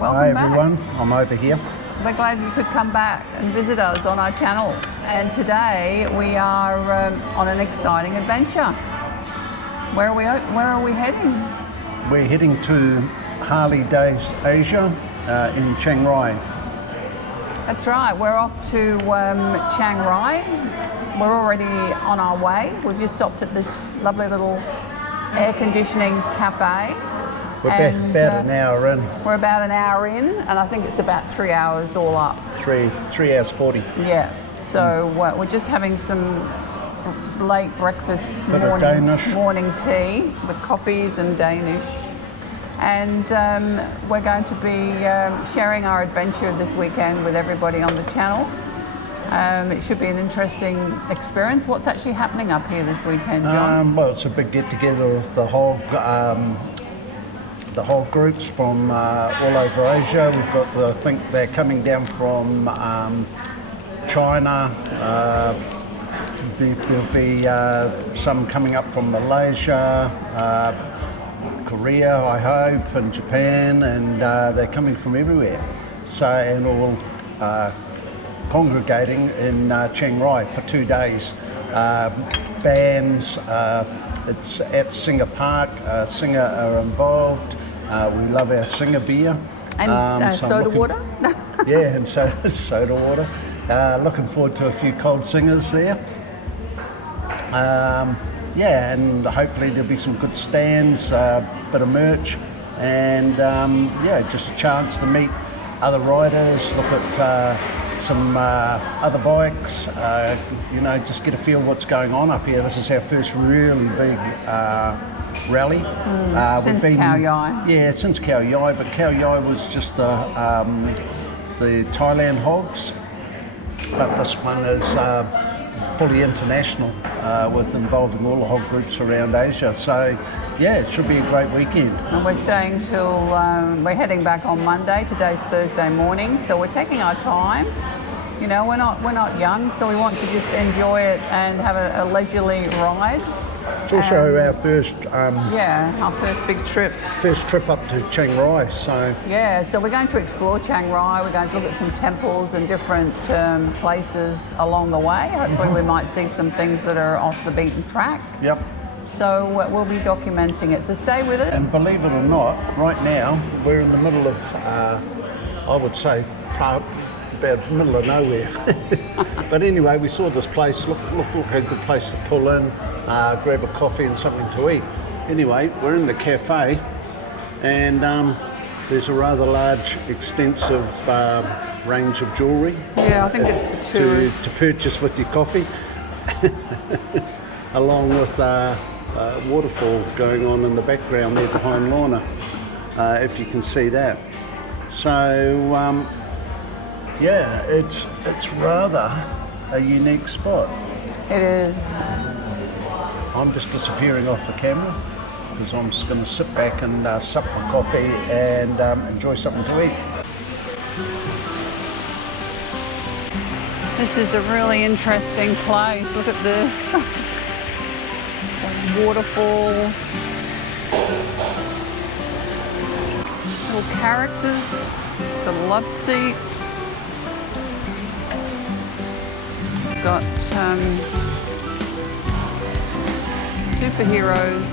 Welcome back. Hi everyone, I'm over here. We're glad you could come back and visit us on our channel. And today we are on an exciting adventure. Where are we heading? We're heading to Harley Days Asia in Chiang Rai. That's right, we're off to Chiang Rai. We're already on our way. We've just stopped at this lovely little air conditioning cafe. We're about an hour in. We're about an hour in, and I think it's about 3 hours all up. 3 hours 40. Yeah, so we're just having some late breakfast, morning tea with coffees and Danish. And we're going to be sharing our adventure this weekend with everybody on the channel. It should be an interesting experience. What's actually happening up here this weekend, John? Well, it's a big get-together of the whole groups from all over Asia. We've got, I think they're coming down from China. There'll be some coming up from Malaysia, Korea, I hope, and Japan, and they're coming from everywhere. So, and all congregating in Chiang Rai for 2 days. Bands, it's at Singer Park, Singer are involved. We love our Singer beer. And so soda water? Yeah, and soda water. Looking forward to a few cold singers there. Yeah, and hopefully there'll be some good stands, bit of merch, and yeah, just a chance to meet other riders, look at some other bikes, you know, just get a feel of what's going on up here. This is our first really big rally. Since Khao Yai. Yeah, since Khao Yai, but Khao Yai was just the Thailand hogs, but this one is fully international, with involving all the hog groups around Asia. So yeah, it should be a great weekend. And we're staying till, we're heading back on Monday. Today's Thursday morning, so we're taking our time. You know, we're not young, so we want to just enjoy it and have a leisurely ride. It's also our first our first big trip. First trip up to Chiang Rai, so yeah. So we're going to explore Chiang Rai. We're going to look at some temples and different places along the way. Hopefully, we might see some things that are off the beaten track. Yep. So we'll be documenting it. So stay with us. And believe it or not, right now we're in the middle of, I would say, about the middle of nowhere. But anyway, we saw this place. Look a good place to pull in. Grab a coffee and something to eat. Anyway, we're in the cafe, and there's a rather large, extensive range of jewellery. Yeah, I think it's for tourists. To purchase with your coffee, along with waterfall going on in the background there behind Lorna, if you can see that. So yeah, it's rather a unique spot. It is. I'm just disappearing off the camera because I'm just going to sit back and sup my coffee and enjoy something to eat. This is a really interesting place. Look at this. Waterfall. Little characters. The love seat. Got superheroes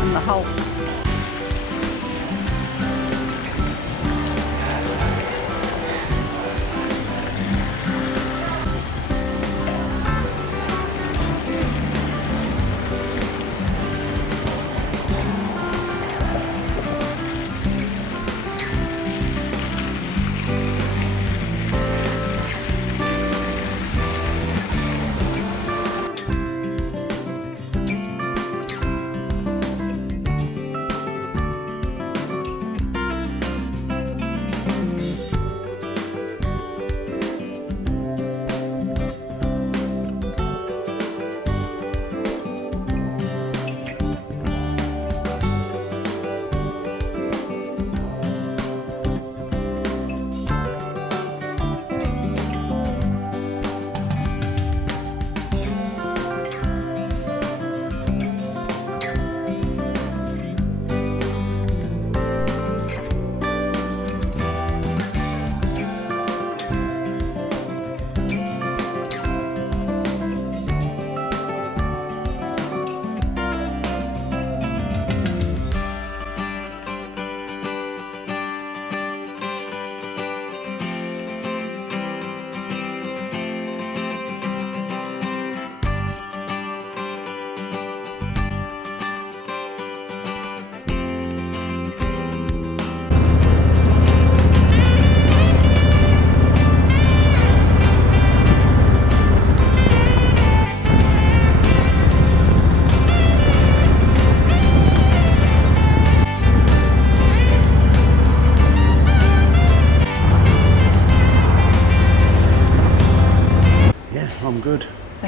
and the Hulk.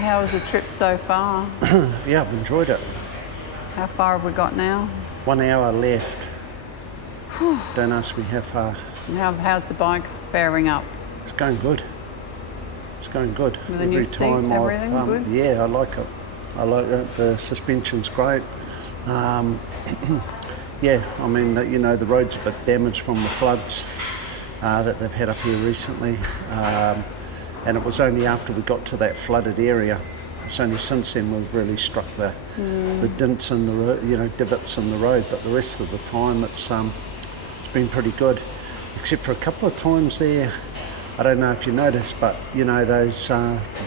how was the trip so far? Yeah, I've enjoyed it. How far have we got now? 1 hour left. Don't ask me how far. And how's the bike faring up? It's going good. It's going good. With the new seat, everything good? Yeah, I like it. I like it. The suspension's great. Yeah, I mean, you know, the road's a bit damaged from the floods that they've had up here recently. And it was only after we got to that flooded area. It's only since then we've really struck the dints in the road, you know, divots in the road. But the rest of the time, it's been pretty good, except for a couple of times there. I don't know if you noticed, but you know those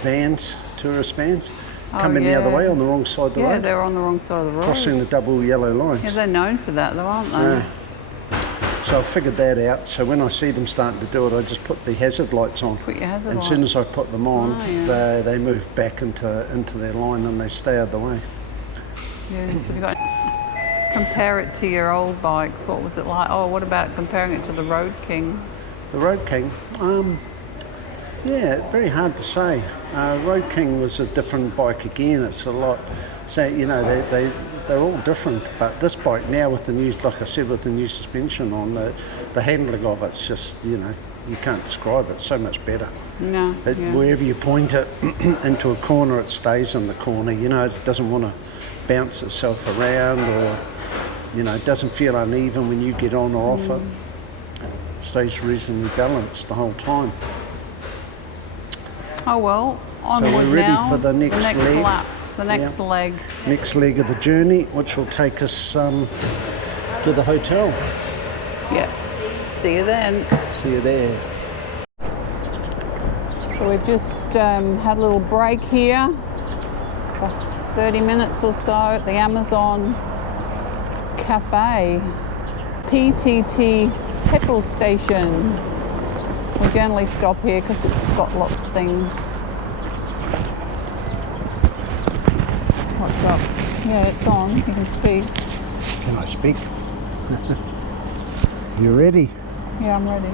vans, tourist vans, coming the other way on the wrong side of the road. Yeah, they're on the wrong side of the road. Crossing the double yellow lines. Yeah, they're known for that though, aren't they? So I figured that out. So when I see them starting to do it, I just put the hazard lights on. Put your hazard and as soon as I put them on, they move back into their line and they stay out of the way. Yeah, so you got compare it to your old bikes. What was it like? Oh, what about comparing it to the Road King? The Road King, yeah, very hard to say. Road King was a different bike again. It's a lot. So you know they're all different. But this bike now with the new, like I said, with the new suspension on, the handling of it's just, you know, you can't describe it. It's so much better. No. Wherever you point it into a corner, it stays in the corner. You know, it doesn't want to bounce itself around, or you know, it doesn't feel uneven when you get on or off it. It stays reasonably balanced the whole time. Oh well, onward so we're ready now. for the next leg. Lap, the next leg. Next leg of the journey, which will take us to the hotel. Yeah. See you then. See you there. So we've just had a little break here for 30 minutes or so at the Amazon Cafe, PTT petrol station. We generally stop here because it's got lots of things. What's up? Yeah, it's on. You can speak. Can I speak? You ready? Yeah, I'm ready.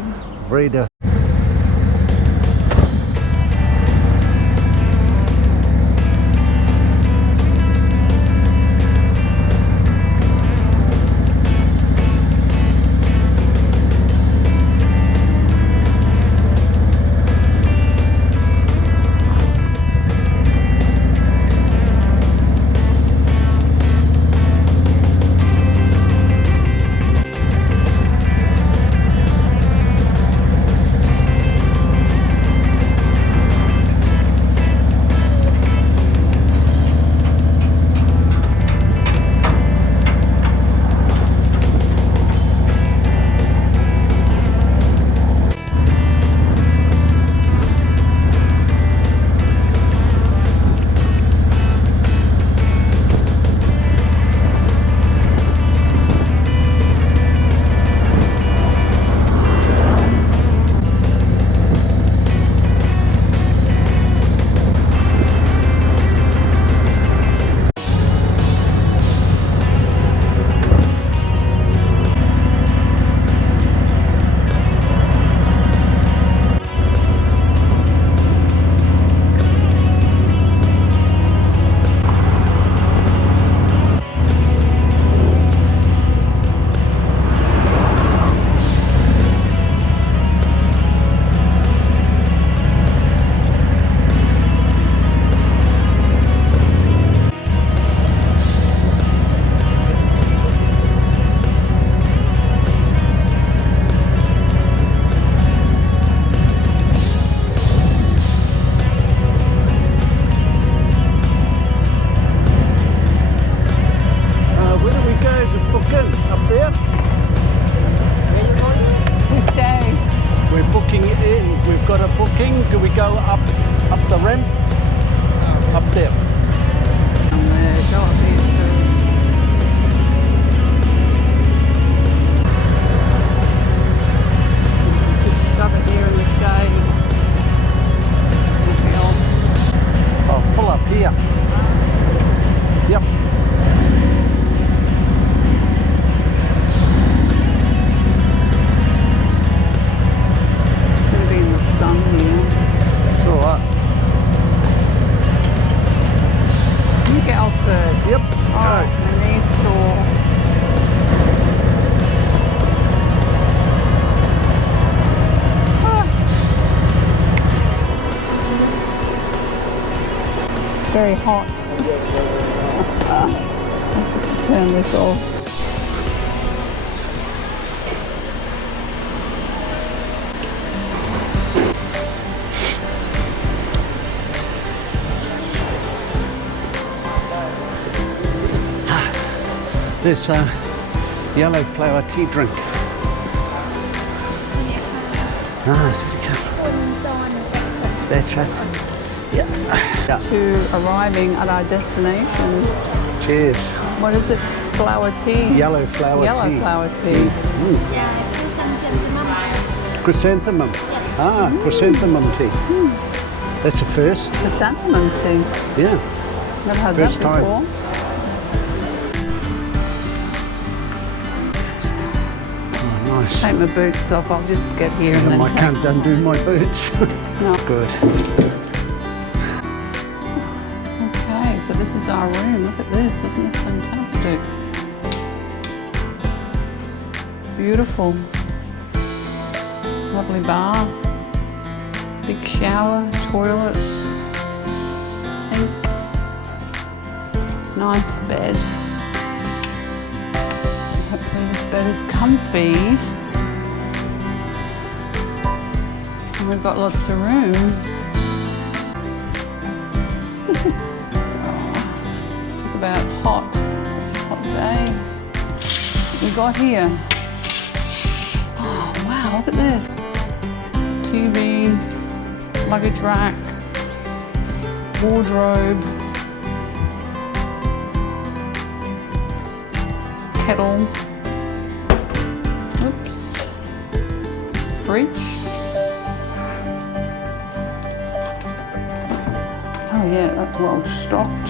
Ready. We've got a booking. Do we go up the ramp? Up there. And there, go up here too. Just shove it here in the shade. Oh, pull up here. Yep. It's going to be in the sun here. It's all right. very hot. Turn this off. This yellow flower tea drink. Ah, city cup. That's it. Yeah. To arriving at our destination. Cheers. What is it? Flower tea? Yellow flower tea. Yellow flower tea. Chrysanthemum. Ah, chrysanthemum tea. That's a first. Chrysanthemum tea. Yeah. Never had First that before. time. Nice. Take my boots off, I'll just get here and then I can't undo my boots. No. Good. Okay, so this is our room. Look at this, isn't this fantastic? Beautiful. Lovely bar. Big shower, toilet, sink. Nice bed. Hopefully this bed is comfy. And we've got lots of room. Talk about hot. It's a hot day. What we got here? Oh wow, look at this. TV, luggage rack, wardrobe, kettle, oops, fridge. Oh yeah, that's well stocked.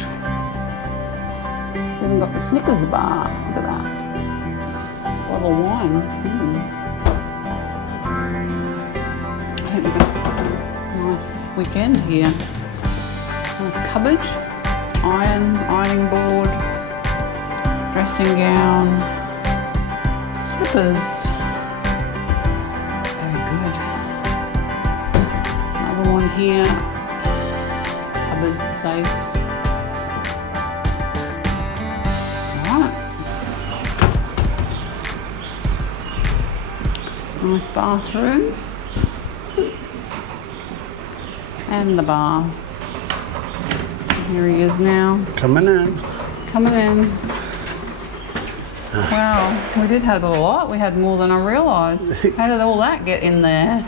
It's even got the Snickers bar, look at that. Bottle of wine. I think we're going to have a nice weekend here. Nice cupboard, ironing board, dressing gown, slippers. Very good. Another one here. Cupboard safe. Alright. Nice bathroom. And the bath. Here he is now. Coming in. Coming in. Wow, we did have a lot. We had more than I realised. How did all that get in there?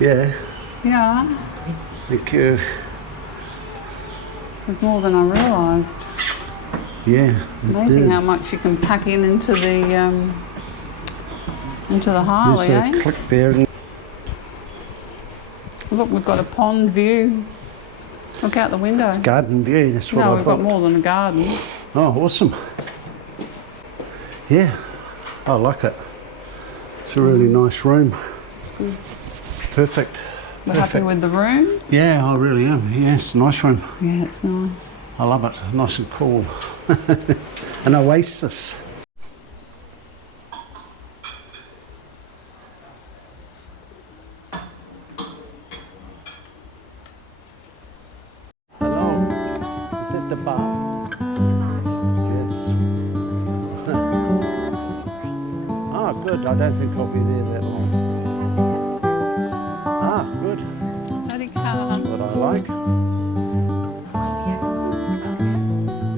Yeah. Yeah, Thank you. it's more than I realised. Yeah. Amazing how much you can pack into the Harley, There's a eh? click there. And Look, we've got a pond view. Look out the window. garden view. That's what No, I've we've got more than a garden. Oh, awesome. Yeah, I like it. It's a really nice room. Perfect. We're happy with the room. Yeah, I really am. Yeah, it's a nice room. Yeah, it's nice. I love it. Nice and cool. An oasis. Hello. Is that the bar? Yes. Ah, good. I don't think I'll be there that long. Ah, good. Steady car. What I like.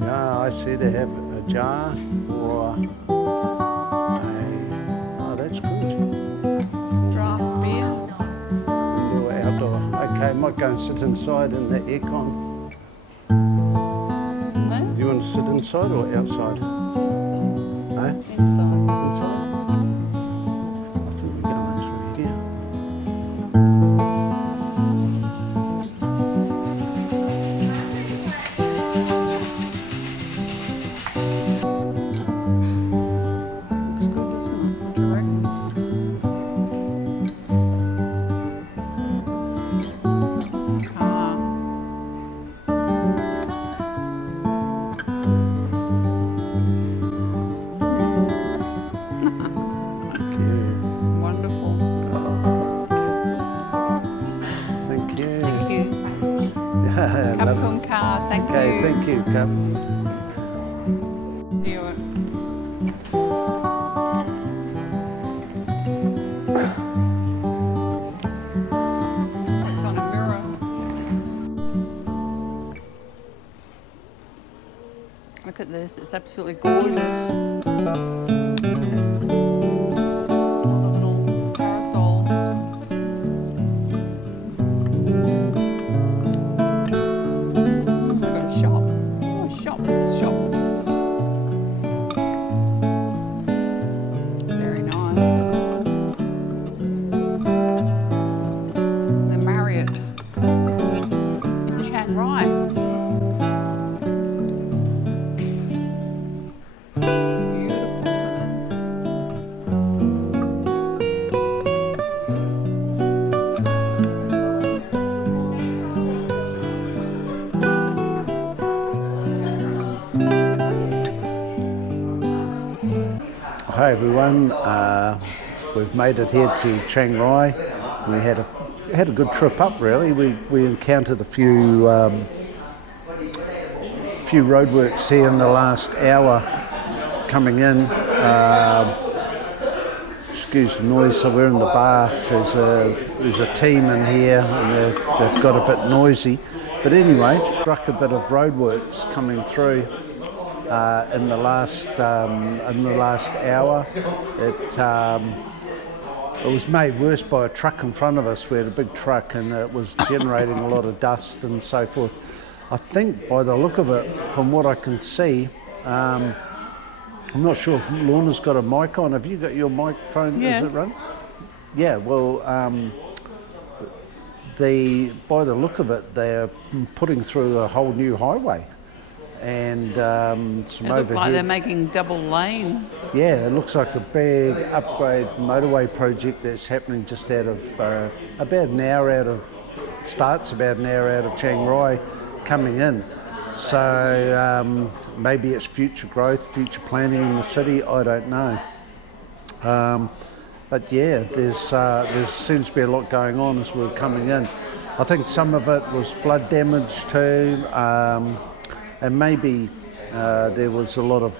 Yeah, I see they have a jar or a... Oh, that's good. Draft beer. Indoor, outdoor. Okay, might go and sit inside in the aircon. No? You want to sit inside or outside? Eh? Inside. Inside? I think we're going through here. Looks good, doesn't it? What do you reckon? Car. love. Kapung Ka, thank Okay, you. thank you, Cup. Do it. It's on a mirror. Look at this, it's absolutely gorgeous. All the little parasols. We've got a shop. Oh, shops. Very nice. The Marriott in Chiang Rai. Beautiful, look at this. Hi everyone, we've made it here to Chiang Rai. We had a good trip up really. We encountered a few roadworks here in the last hour coming in. Excuse the noise, so we're in the bar. There's a team in here and they've got a bit noisy. But anyway, struck a bit of roadworks coming through. In the last hour, it was made worse by a truck in front of us. We had a big truck and it was generating a lot of dust and so forth. I think by the look of it, from what I can see, I'm not sure if Lorna's got a mic on. Have you got your microphone? Yes. Is it run? Yeah. Well, by the look of it, they're putting through a whole new highway. And some It looked overhead. like they're making double lane. Yeah, it looks like a big upgrade motorway project that's happening just out of starts about an hour out of Chiang Rai coming in. So maybe it's future growth, future planning in the city, I don't know. But yeah, there seems to be a lot going on as we're coming in. I think some of it was flood damage too. And maybe there was a lot of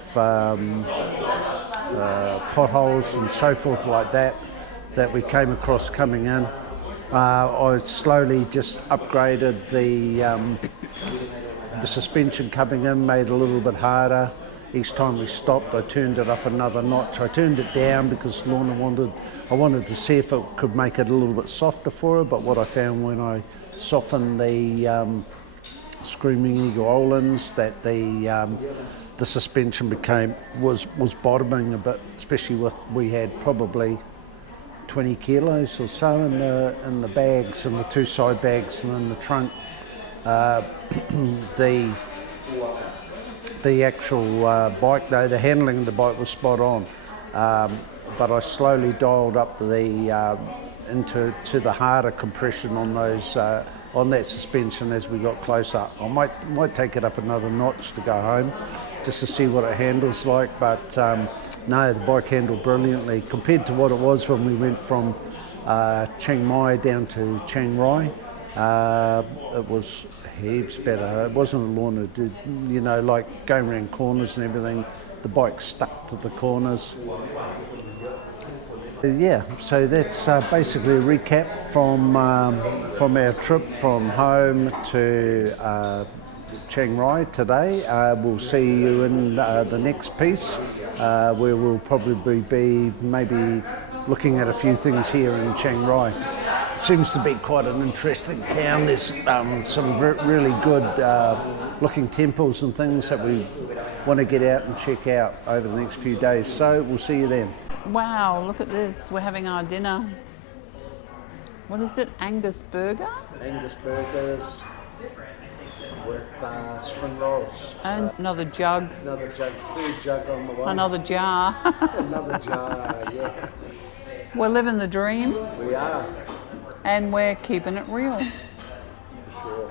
potholes and so forth like that we came across coming in. I slowly just upgraded the suspension coming in, made it a little bit harder. Each time we stopped, I turned it up another notch. I turned it down because Lorna I wanted to see if it could make it a little bit softer for her, but what I found when I softened the Screaming Eagle Olins, that the suspension was bottoming a bit, especially we had probably 20 kilos or so in the bags, in the two side bags and in the trunk. The actual bike though, the handling of the bike was spot on, but I slowly dialed up into the harder compression on those on that suspension as we got closer. I might take it up another notch to go home just to see what it handles like, but no, the bike handled brilliantly compared to what it was when we went from Chiang Mai down to Chiang Rai. It was heaps better. It wasn't Lorna did, like going around corners and everything, the bike stuck to the corners. Yeah, so that's basically a recap from our trip from home to Chiang Rai today. We'll see you in the next piece, where we'll probably be maybe looking at a few things here in Chiang Rai. It seems to be quite an interesting town. There's some really good looking temples and things that we want to get out and check out over the next few days. So we'll see you then. Wow, look at this. We're having our dinner. What is it? Angus burger? Angus burgers with spring rolls. And another jug. Another jug, third jug on the way. Another jar. Another jar, yeah. We're living the dream We are. and we're keeping it real. For sure.